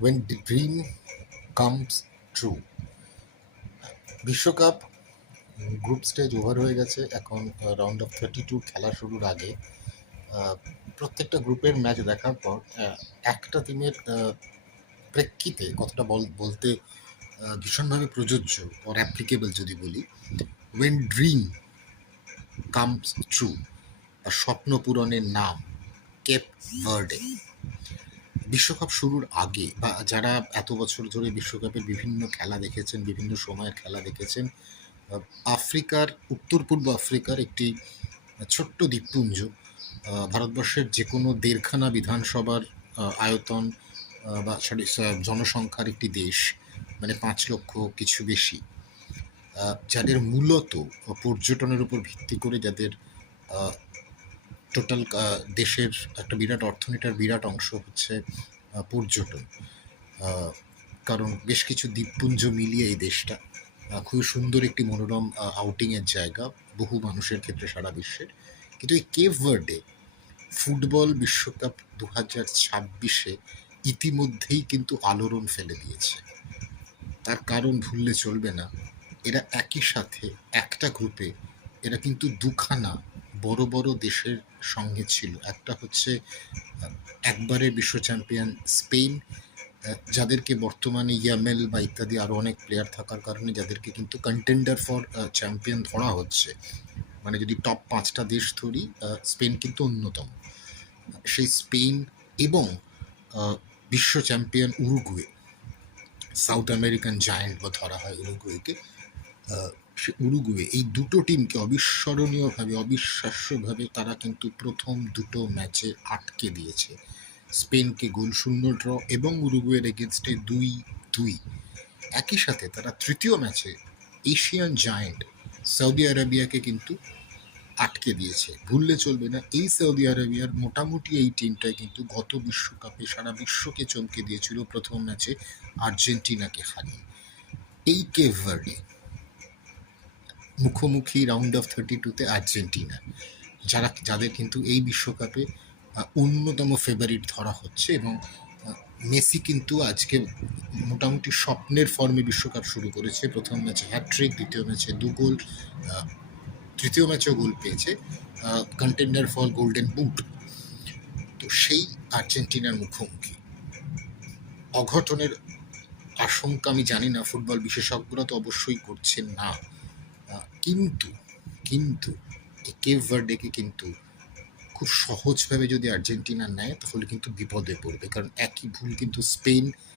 when the dream comes true। বিশ্বকাপ group stage over হয়ে গেছে। এখন রাউন্ড অফ 32 খেলা শুরুর আগে প্রত্যেকটা গ্রুপের ম্যাচ দেখার পর একটা টিমের প্রেক্ষিতে কথাটা বলতে ভীষণভাবে প্রযোজ্য অর অ্যাপ্লিকেবল যদি বলি, ওয়েন ড্রিম কামস ট্রু, স্বপ্ন পূরণের নাম কেপ ভার্ডে। বিশ্বকাপ শুরুর আগে বা যারা এত বছর ধরে বিশ্বকাপের বিভিন্ন খেলা দেখেছেন, বিভিন্ন সময়ের খেলা দেখেছেন, আফ্রিকার উত্তর পূর্ব আফ্রিকার একটি ছোট্ট দ্বীপপুঞ্জ, ভারতবর্ষের যে কোনো দেড়খানা বিধানসভার আয়তন বা জনসংখ্যার একটি দেশ, মানে 5 লক্ষ কিছু বেশি, যাদের মূলত পর্যটনের উপর ভিত্তি করে, যাদের টোটাল দেশের একটা বিরাট অর্থনীতির বিরাট অংশ হচ্ছে পর্যটন। কারণ বেশ কিছু দ্বীপপুঞ্জ মিলিয়ে এই দেশটা খুবই সুন্দর একটি মনোরম আউটিংয়ের জায়গা বহু মানুষের ক্ষেত্রে সারা বিশ্বের। কিন্তু এই কেপ ভার্ডে ফুটবল বিশ্বকাপ 2026-এ ইতিমধ্যেই কিন্তু আলোড়ন ফেলে দিয়েছে। তার কারণ ভুললে চলবে না, এরা একই সাথে একটা গ্রুপে এরা কিন্তু দুখানা বড় বড় দেশের সঙ্গে ছিল। একটা হচ্ছে একবারের বিশ্ব চ্যাম্পিয়ন স্পেন, যাদেরকে বর্তমানে ইয়ামেল বা ইত্যাদি আরও অনেক প্লেয়ার থাকার কারণে যাদেরকে কিন্তু কন্টেন্ডার ফর চ্যাম্পিয়ন ধরা হচ্ছে। মানে যদি টপ 5টা দেশ ধরি, স্পেন কিন্তু অন্যতম। সেই স্পেন এবং বিশ্ব champion Uruguay, south American giant বা ধরা হয় উরুগুয়েকে, সে উরুগুয়ে, এই দুটো টিমকে অবিস্মরণীয়ভাবে, অবিশ্বাস্যভাবে তারা কিন্তু প্রথম দুটো ম্যাচে আটকে দিয়েছে। স্পেনকে 0-0 ড্র এবং উরুগুয়ের এগেনস্টে 2-2। একই সাথে তারা তৃতীয় ম্যাচে এশিয়ান জায়ান্ট সৌদি আরবিয়াকে কিন্তু আটকে দিয়েছে। ভুললে চলবে না, এই সৌদি আরবিয়ার মোটামুটি এই টিমটাই কিন্তু গত বিশ্বকাপে সারা বিশ্বকে চমকে দিয়েছিল প্রথম ম্যাচে আর্জেন্টিনাকে হারিয়ে। এই কেপ ভার্ডে মুখোমুখি রাউন্ড অফ 32-তে আর্জেন্টিনা, যাদের কিন্তু এই বিশ্বকাপে অন্যতম ফেভারিট ধরা হচ্ছে। এবং মেসি কিন্তু আজকে মোটামুটি স্বপ্নের ফর্মে বিশ্বকাপ শুরু করেছে। প্রথম ম্যাচে হ্যাট্রিক, দ্বিতীয় ম্যাচে 2 গোল, তৃতীয় ম্যাচেও গোল পেয়েছে, কন্টেন্ডার ফর গোল্ডেন বুট। তো সেই আর্জেন্টিনার মুখোমুখি অঘটনের আশঙ্কা আমি জানি না, ফুটবল বিশেষজ্ঞরা তো অবশ্যই করছেন না, কিন্তু কিন্তু এই কেপ ভার্ডেকে কিন্তু খুব সহজভাবে যদি আর্জেন্টিনা নেয় তাহলে কিন্তু বিপদে পড়বে। কারণ একই ভুল কিন্তু স্পেন